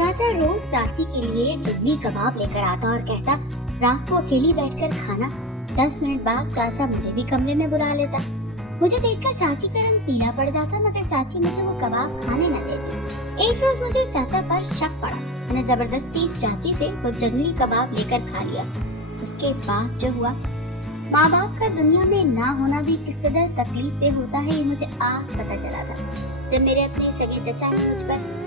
चाचा रोज चाची के लिए जंगली कबाब लेकर आता और कहता रात को अकेली बैठकर खाना। 10 मिनट बाद चाचा मुझे भी कमरे में बुला लेता। मुझे देखकर चाची का रंग पीला पड़ जाता, मगर चाची मुझे वो कबाब खाने न देती। एक रोज मुझे चाचा पर शक पड़ा। मैंने जबरदस्ती चाची से वो जंगली कबाब लेकर खा लिया। उसके बाद जो हुआ, माँ बाप का दुनिया में ना होना भी किस कदर तकलीफ दे होता है, ये मुझे आज पता चला था, जब मेरे अपने सगे चचा ने मुझ पर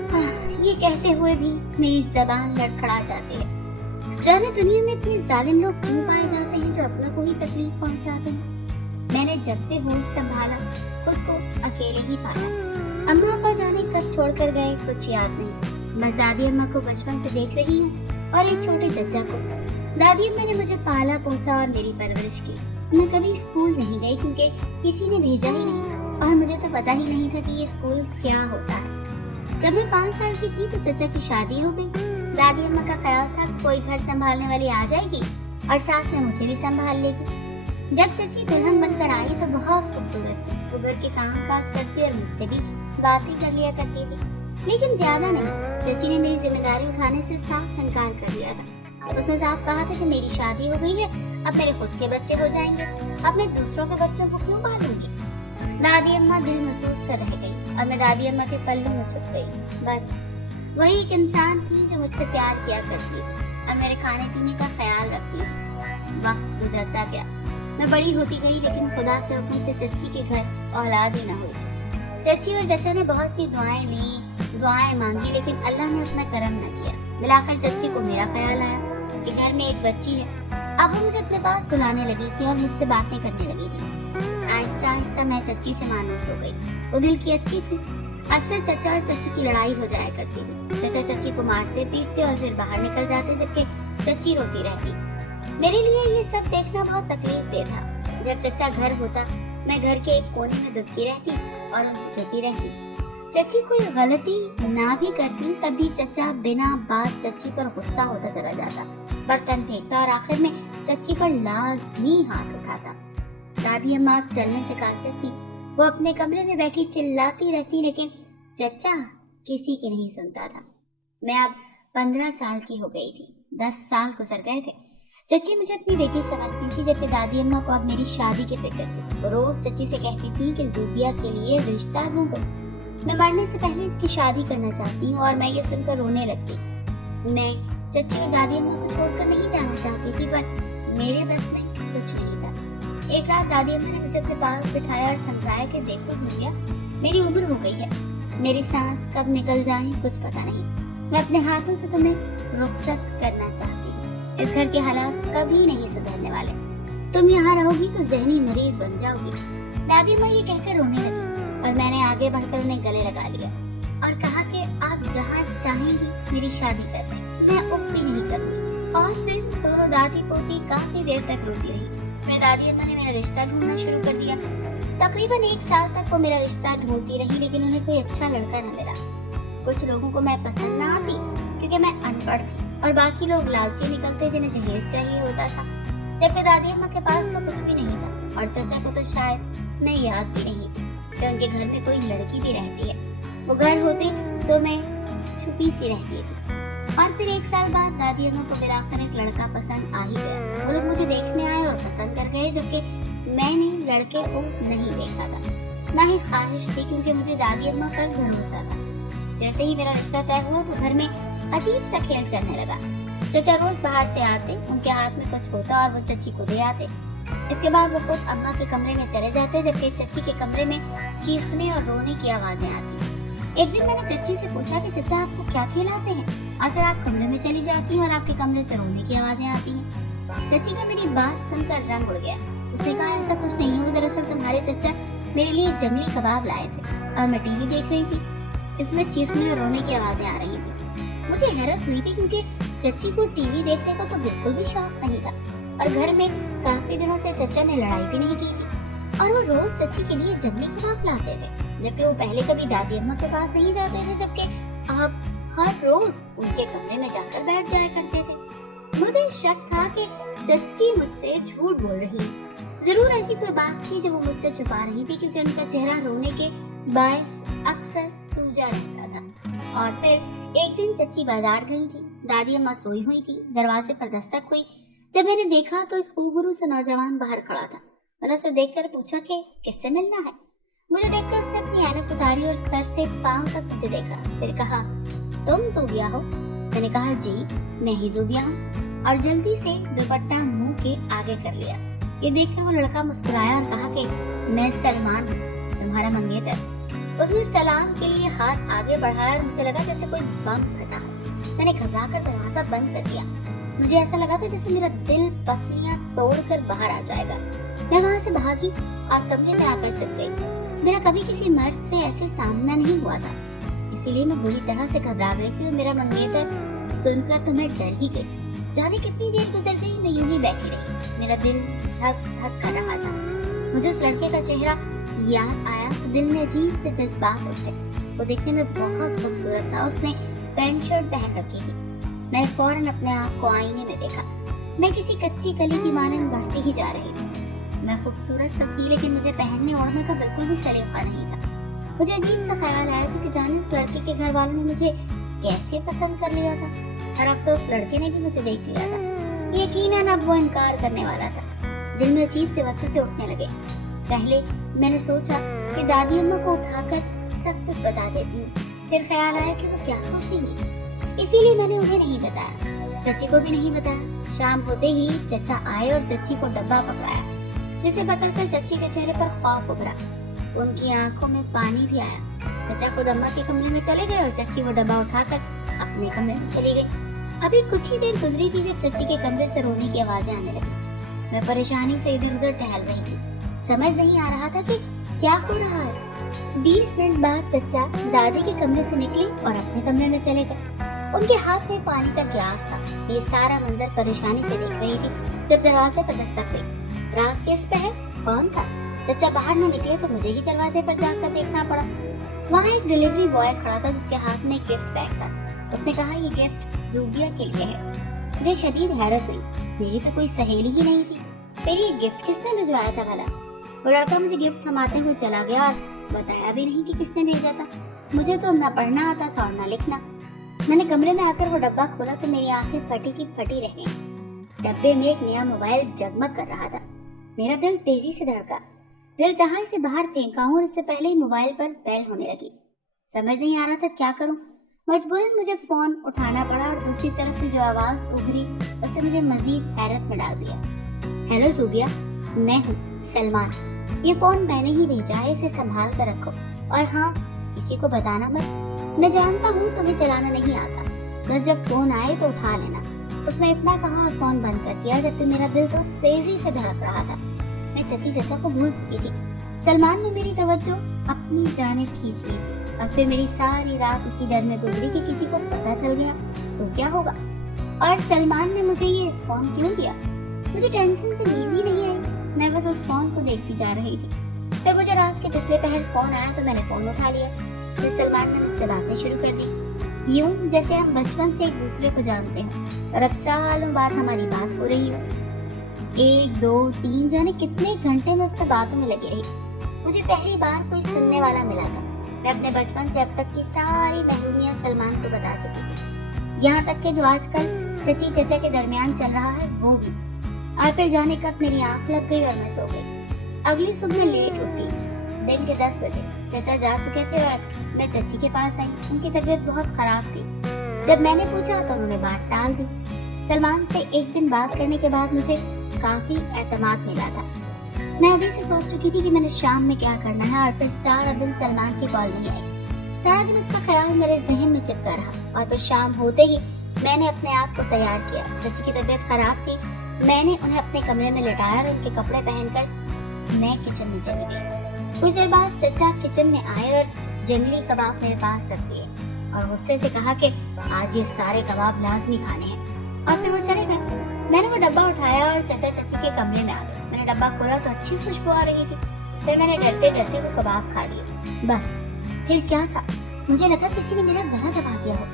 ये कहते हुए भी मेरी जबान लड़खड़ा जाती है। जाने दुनिया में इतने जालिम लोग क्यों पाए जाते हैं जो अपनों को ही तकलीफ पहुंचाते हैं। मैंने जब से होश संभाला खुद को अकेले ही पाया। अम्मा अब्बा जाने कब छोड़कर गए कुछ याद नहीं। मैं दादी अम्मा को बचपन से देख रही हूँ और एक छोटे चचा को। दादी अम्मा ने मुझे पाला पोसा और मेरी परवरिश की। मैं कभी स्कूल नहीं गई क्योंकि किसी ने भेजा ही नहीं और मुझे तो पता ही नहीं था कि ये स्कूल क्या होता है। जब मैं 5 साल की थी तो चचा की शादी हो गई। दादी अम्मा का ख्याल था कोई घर संभालने वाली आ जाएगी और साथ में मुझे भी संभाल लेगी। जब चची दुल्हन बनकर आई तो बहुत खूबसूरत थी। वो घर के काम काज करती और मुझसे भी बातें कर लिया करती थी, लेकिन ज्यादा नहीं। चची ने मेरी जिम्मेदारी उठाने से साफ इनकार कर दिया था। उसने साफ कहा था कि मेरी शादी हो गई है, अब मेरे खुद के बच्चे हो जाएंगे, अब मैं दूसरों के बच्चों को क्यों पालूंगी। दादी अम्मा दिल महसूस कर रह गई और मैं दादी अम्मा के पल्लू में छुप गई। बस वही एक इंसान थी जो मुझसे प्यार किया करती थी और मेरे खाने पीने का ख्याल रखती थी। वक्त गुजरता गया, मैं बड़ी होती गई, लेकिन खुदा के हुक्म से चच्ची के घर औलाद ही न हुई। चच्ची और चचा ने बहुत सी दुआएं ली, दुआएं मांगी, लेकिन अल्लाह ने अपना करम न किया। मिलाकर चच्ची को मेरा ख्याल आया कि घर में एक बच्ची है। अब वो मुझे अपने पास बुलाने लगी थी और मुझसे बातें करने लगी थी। आहिस्ता आहिस्ता मैं चच्ची से मानूस हो गई। वो दिल की अच्छी थी। अक्सर चचा और चच्ची की लड़ाई हो जाया करती थी। चचा चच्ची को मारते पीटते और फिर बाहर निकल जाते, जबकि चच्ची रोती रहती। मेरे लिए ये सब देखना बहुत तकलीफ दे था। जब चचा घर होता, मैं घर के एक कोने में दुबकी रहती और उनसे छुपी रहती। चच्ची कोई गलती ना भी करती तब भी चचा बिना बात चच्ची पर गुस्सा होता चला जाता, बर्तन फेंकता और आखिर में चच्ची पर लाजमी हाथ उठाता। दादी अम्मा चलने से कासिर थी। वो अपने कमरे में बैठी चिल्लाती रहती, लेकिन चचा किसी की नहीं सुनता था। मैं अब 15 साल की हो गई थी। 10 साल गुजर गए थे। चच्ची मुझे अपनी बेटी समझती थी, जबकि दादी अम्मा को अब मेरी शादी की फिक्र थी। वो रोज चच्ची से कहती थी कि जूबिया के लिए रिश्ता ढूंढो, मैं मरने से पहले इसकी शादी करना चाहती हूँ। और मैं ये सुनकर रोने लगती। मैं चच्ची और दादी अम्मा को छोड़कर नहीं जाना चाहती थी, पर मेरे बस में कुछ नहीं था। एक रात दादी अम्मा ने मुझे अपने पास बिठाया और समझाया कि देखो जूबिया, मेरी उम्र हो गई है, मेरी सांस कब निकल जाए कुछ पता नहीं। मैं अपने हाथों से तुम्हें रुखसत करना चाहती हूँ। इस घर के हालात कभी नहीं सुधरने वाले। तुम यहाँ रहोगी तो जहनी मरीज बन जाओगी। दादी अम्मा ये कहकर रोने लगी और मैंने आगे बढ़कर उन्हें गले लगा लिया और कहा कि आप जहाँ चाहेंगी मेरी शादी कर दें, मैं उफ भी नहीं करूँगी। और फिर दोनों दादी पोती काफी देर तक रोती रही। मेरी दादी अम्मा ने मेरा रिश्ता ढूंढना शुरू कर दिया। तकरीबन 1 साल तक वो मेरा रिश्ता ढूंढती रही, लेकिन उन्हें कोई अच्छा लड़का न मिला। कुछ लोगों को मैं पसंद न आती क्योंकि मैं अनपढ़ थी और बाकी लोग लालची निकलते जिन्हें जहेज चाहिए होता था, जबकि दादी अम्मा के पास तो कुछ भी नहीं था और चचा को तो शायद मैं याद भी नहीं थी कि उनके घर में कोई लड़की भी रहती है। वो घर होते तो मैं छुपी सी रहती थी। और फिर 1 साल बाद दादी अम्मा को मिलाकर एक लड़का पसंद आ ही गया। वो लोग मुझे देखने आए और पसंद कर गए, जबकि मैंने लड़के को नहीं देखा था, ना ही ख्वाहिश थी, क्योंकि मुझे दादी अम्मा पर भरोसा था। जैसे ही मेरा रिश्ता तय हुआ तो घर में अजीब सा खेल चलने लगा। चचा रोज बाहर से आते, उनके हाथ में कुछ होता और वो चची को दे आते। इसके बाद वो खुद अम्मा के कमरे में चले जाते, जबकि चची के कमरे में चीखने और रोने की आवाजें आती। एक दिन मैंने चची से पूछा कि चचा आपको क्या खिलाते हैं, और फिर आप कमरे में चली जाती हैं और आपके कमरे से रोने की आवाजें आती हैं। चची का मेरी बात सुनकर रंग उड़ गया। उसने कहा ऐसा कुछ नहीं हुआ, दरअसल तुम्हारे चचा मेरे लिए जंगली कबाब लाए थे और मैं टीवी देख रही थी, इसमें चीखने और रोने की आवाजें आ रही थी। मुझे हैरत हुई थी क्योंकि चची को टीवी देखने का तो बिल्कुल भी शौक नहीं था और घर में काफी दिनों से चचा ने लड़ाई भी नहीं की थी और वो रोज चची के लिए जंगली कबाब लाते थे, जबकि वो पहले कभी दादी अम्मा के पास नहीं जाते थे, जबकि आप हर रोज उनके कमरे में जाकर बैठ जाया करते थे। मुझे शक था कि चच्ची मुझसे झूठ बोल रही है। जरूर ऐसी कोई बात थी जो वो मुझसे छुपा रही थी, क्योंकि उनका चेहरा रोने के बायस अक्सर सूजा रहता था। और फिर एक दिन चच्ची बाजार गई थी। दादी अम्मा सोई हुई थी। दरवाजे पर दस्तक हुई। जब मैंने देखा तो एक खूबरू सा नौजवान बाहर खड़ा था। मैंने उसे देखकर पूछा कि किससे मिलना है। मुझे देखकर उसने अपनी ऐनक उतारी और सर से पांव तक मुझे देखा। फिर कहा, तुम ज़ूबिया हो? मैंने कहा, जी मैं ही ज़ूबिया हूँ, और जल्दी से दुपट्टा मुंह के आगे कर लिया। ये देखकर वो लड़का मुस्कुराया और कहा कि मैं सलमान हूँ, तुम्हारा मंगेतर। उसने सलाम के लिए हाथ आगे बढ़ाया और मुझे लगा जैसे कोई बम फटा हो। मैंने घबराकर दरवाजा बंद कर दिया। मुझे ऐसा लगा था जैसे मेरा दिल पसलियां तोड़कर बाहर आ जाएगा। मैं वहां से भागी और कमरे में आकर छिप गई। मेरा कभी किसी मर्द से ऐसे सामना नहीं हुआ था, इसीलिए मैं बुरी तरह से घबरा गई थी और मेरा मंगेतर सुनकर तो मैं डर ही गई। जाने कितनी देर गुजर गई, मैं यूं ही बैठी रही। मेरा दिल धक धक कर रहा था। मुझे उस लड़के का चेहरा याद आया तो दिल में अजीब से जज्बात उठे। वो देखने में बहुत खूबसूरत था। उसने पैंट शर्ट पहन रखी थी। मैं फौरन अपने आप को आईने में देखा। मैं किसी कच्ची कली की मानंद बढ़ती ही जा रही थी। मैं खूबसूरत तो थी, लेकिन मुझे पहनने ओढ़ने का बिल्कुल भी सलीका नहीं था। मुझे अजीब सा ख्याल आया कि जाने उस लड़के के घर वालों ने मुझे कैसे पसंद कर लिया था, और अब तो उस लड़के ने भी मुझे देख लिया था। यकीनन अब वो इनकार करने वाला था। दिल में अजीब से वसवसे उठने लगे। पहले मैंने सोचा कि दादी अम्मा को उठाकर सब कुछ बता देती हूँ। फिर ख्याल आया कि वो क्या सोचेंगी, इसीलिए मैंने उन्हें नहीं बताया, चची को भी नहीं बताया। शाम होते ही चचा आए और चची को डब्बा पकड़ाया, जिसे पकड़कर चची के चेहरे पर खौफ उभरा। उनकी आंखों में पानी भी आया। चचा खुद अम्मा के कमरे में चले गए और चची वो डब्बा उठाकर अपने कमरे में चली गई। अभी कुछ ही देर गुजरी थी जब चची के कमरे से रोने की आवाजें आने लगी। मैं परेशानी से इधर उधर टहल रही थी, समझ नहीं आ रहा था कि क्या हो रहा है। 20 मिनट बाद चचा दादी के कमरे से निकले और अपने कमरे में चले गए। उनके हाथ में पानी का गिलास था। ये सारा मंजर परेशानी से देख रही थी जब दरवाजे पर दस्तक हुई। रात किस पे है? कौन था? चचा बाहर न निकले तो मुझे ही दरवाजे पर जाकर देखना पड़ा। वहाँ एक डिलीवरी बॉय खड़ा था जिसके हाथ में एक गिफ्ट बैग था। उसने कहा, ये गिफ्ट ज़ूबिया के लिए है। मुझे शदीद हैरत हुई। मेरी तो कोई सहेली ही नहीं थी, फिर ये गिफ्ट किसने भिजवाया था भला? वो लड़का मुझे गिफ्ट थमाते हुए चला गया और बताया भी नहीं कि किसने भेजा था। मुझे तो न पढ़ना आता था और न लिखना। मैंने कमरे में आकर वो डब्बा खोला तो मेरी आंखें फटी की फटी रह गईं। डब्बे में एक नया मोबाइल जगमग कर रहा था। मेरा दिल तेजी से धड़का। दिल चाहा इसे बाहर फेंका और इससे पहले ही मोबाइल पर बेल होने लगी। समझ नहीं आ रहा था क्या करूं। मजबूरन मुझे फोन उठाना पड़ा और दूसरी तरफ से जो आवाज उभरी उससे मुझे मजीद हैरत में डाल दिया। हेलो ज़ूबिया, मैं हूँ सलमान। ये फोन मैंने ही भेजा है, इसे संभाल कर रखो, और हाँ, किसी को बताना मत। मैं जानता हूँ तुम्हें चलाना नहीं आता, बस जब फोन आए तो उठा लेना। उसने इतना कहा और फोन बंद कर दिया, जबकि मेरा दिल तो तेजी से धड़क रहा था। मैं चची चचा को भूल चुकी थी। सलमान ने मेरी तवज्जो अपनी जानिब खींच ली थी और फिर मेरी सारी रात इसी डर में गुजरी कि किसी को पता चल गया तो क्या होगा। और सलमान ने मुझे ये फोन क्यों दिया? मुझे टेंशन से नींद ही नहीं आई। मैं बस उस फोन को देखती जा रही थी। फिर मुझे रात के पिछले पहर फोन आया तो मैंने फोन उठा लिया। फिर सलमान ने मुझसे बातें शुरू कर दी, यूं जैसे हम बचपन से एक दूसरे को जानते हैं और अब सालों बाद हमारी बात हो रही हो। 1, 2, 3 जाने कितने घंटे में उससे बातों में लगी रही। मुझे पहली बार कोई सुनने वाला मिला था। मैं अपने बचपन से अब तक की सारी महरूमियां सलमान को बता चुकी थी, यहाँ तक कि जो आजकल चची चचा के दरमियान चल रहा है वो भी। और फिर जाने कब मेरी आंख लग गई और मैं सो गई। अगली सुबह लेट उठी, दिन के 10 बजे। चचा जा चुके थे और मैं चची के पास आई। उनकी तबीयत बहुत खराब थी। जब मैंने पूछा तो उन्होंने बात टाल दी। सलमान से एक दिन बात करने के बाद मुझे काफी एतमाद मिला था। मैं अभी से सोच चुकी थी कि मैंने शाम में क्या करना है, और फिर सारा दिन सलमान की कॉल नहीं आई। सारा दिन उसका ख्याल मेरे जहन में चिपका रहा और फिर शाम होते ही मैंने अपने आप को तैयार किया। चची की तबीयत खराब थी। मैंने उन्हें अपने कमरे में लिटाया और उनके कपड़े पहनकर मैं किचन में चली गई। कुछ देर बाद चचा किचन में आए और जंगली कबाब मेरे पास रख दिए और गुस्से से कहा कि आज ये सारे कबाब लाजमी खाने हैं, और फिर वो चले गए। मैंने वो डब्बा उठाया और चचा चची के कमरे में आ गए। मैंने डब्बा खोला तो अच्छी खुशबू आ रही थी। फिर मैंने डरते डरते वो कबाब खा लिए। बस फिर क्या था, मुझे लगा किसी ने मेरा गला दबा दिया हो,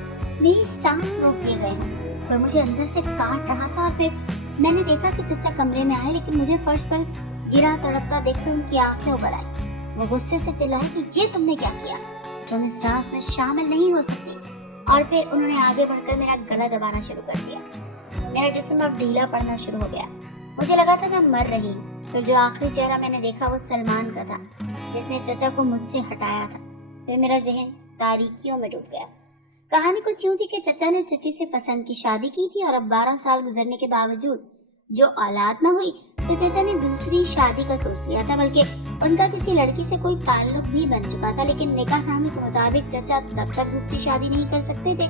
मेरी सांस रोक लिए गए हो, कोई मुझे अंदर से काट रहा था। और फिर मैंने देखा कि चचा कमरे में आए, लेकिन मुझे फर्श पर गिरा तड़पता देखकर उनकी आंखें उबल आई। वो गुस्से से चिल्लाए कि ये तुमने क्या किया? तुम इस राज में शामिल नहीं हो सकती। और फिर उन्होंने आगे बढ़कर मेरा गला दबाना शुरू कर दिया। मेरा जिस्म अब ढीला पड़ना शुरू हो गया। मुझे लगा था मैं मर रही हूँ। फिर जो आखिरी चेहरा मैंने देखा वो सलमान का था, जिसने चचा को मुझसे हटाया था। फिर मेरा जहन तारीकियों में डूब गया। कहानी कुछ यूं थी कि चचा ने चची से पसंद की शादी की थी और अब 12 साल गुजरने के बावजूद जो औलाद न हुई तो चचा ने दूसरी शादी का सोच लिया था, बल्कि उनका किसी लड़की से कोई ताल्लुक भी बन चुका था। लेकिन निकाहनामे के मुताबिक चचा तब तक दूसरी शादी नहीं कर सकते थे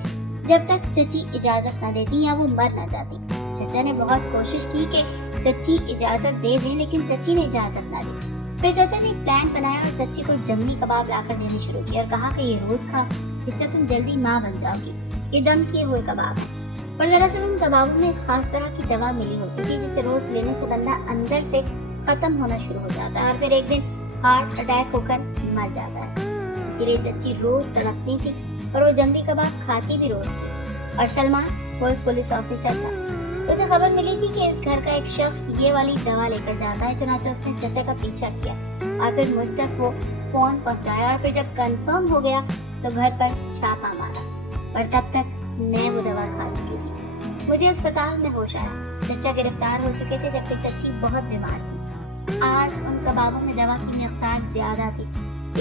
जब तक चची इजाजत न देती या वो मर न जाती। चचा ने बहुत कोशिश की कि चची इजाजत दे दें, लेकिन चची ने इजाजत न दी। फिर चचा ने एक प्लान बनाया और चची को जंगली कबाब लाकर देने शुरू किए और कहा कि ये रोज खाओ, इससे तुम जल्दी माँ बन जाओगी। ये दम किए हुए कबाब है। पर दरअसल उन कबाबों में एक खास तरह की दवा मिली होती थी, जिसे रोज लेने से बंदा अंदर से खत्म होना शुरू हो जाता है और फिर एक दिन हार्ट अटैक होकर मर जाता है। इसीलिए चची रोज तड़पती थी और वो जंगली कबाब खाती भी रोज थी। और सलमान वो एक पुलिस ऑफिसर था। उसे खबर मिली थी कि इस घर का एक शख्स ये वाली दवा लेकर जाता है। चुनांचे उसने चचा का पीछा किया और फिर मुझ तक वो फोन पहुंचाया और फिर जब कंफर्म हो गया तो घर पर छापा मारा। पर तब तक मैं वो दवा खा चुकी थी। मुझे अस्पताल में होश आया। चचा गिरफ्तार हो चुके थे जबकि चची बहुत बीमार थी। आज उन कबाबों में दवा की मिक़दार ज्यादा थी,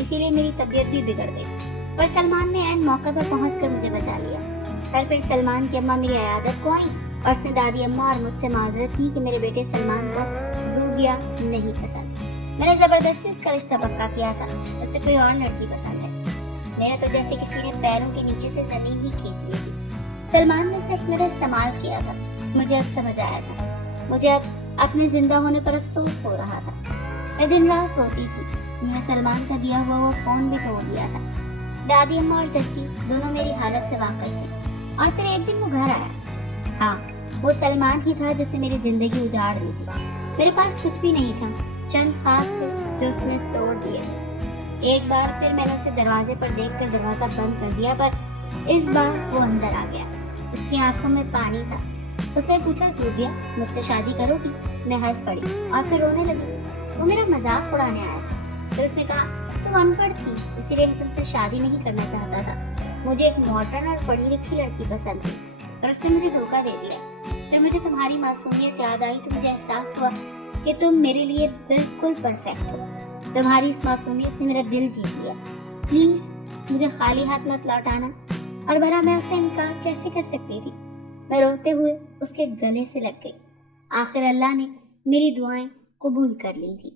इसीलिए मेरी तबीयत भी बिगड़ गई। पर सलमान ने ऐन मौके पर पहुंचकर मुझे बचा लिया। फिर सलमान की अम्मा मेरी इयादत को आई और उसने दादी अम्मा और मुझसे माजरत की कि मेरे बेटे सलमान को ज़ूबिया नहीं पसंद। मैंने जबरदस्ती इसका रिश्ता पक्का किया था, उसे कोई और लड़की पसंद है। मेरा तो जैसे किसी ने पैरों के नीचे से जमीन ही खींच ली थी। सलमान ने सिर्फ मेरा इस्तेमाल किया था। मुझे अब समझ आया था। मुझे अब अपने जिंदा होने पर अफसोस हो रहा था। मैं दिन रात रोती थी। मैंने सलमान का दिया हुआ वो फोन भी तोड़ दिया था। दादी अम्मा और चची दोनों मेरी हालत से वाकिफ थे। और फिर एक दिन वो घर आया। हाँ, वो सलमान ही था जिसने मेरी जिंदगी उजाड़ दी थी। मेरे पास कुछ भी नहीं था, चंद ख्वाब थे जो उसने तोड़ दिए थे। एक बार फिर मैंने उसे दरवाजे पर देखकर दरवाजा बंद कर दिया, पर इस बार वो अंदर आ गया। उसकी आंखों में पानी था। उसने पूछा, ज़ूबिया मुझसे शादी करोगी? मैं हंस पड़ी और फिर रोने लगी। वो मेरा मजाक उड़ाने आया था। फिर उसने कहा, तुम अनपढ़ थी इसीलिए मैं तुमसे शादी नहीं करना चाहता था। मुझे एक मॉडर्न और पढ़ी लिखी लड़की पसंद थी और उसने मुझे धोखा दे दिया। फिर मुझे तुम्हारी मासूमियत याद आई तो मुझे एहसास हुआ कि तुम मेरे लिए बिल्कुल परफेक्ट हो। तुम्हारी इस मासूमियत ने मेरा दिल जीत लिया। प्लीज मुझे खाली हाथ मत लौटाना। और भला मैं उससे इनकार कैसे कर सकती थी? मैं रोते हुए उसके गले से लग गई। आखिर अल्लाह ने मेरी दुआएं कबूल कर ली थी।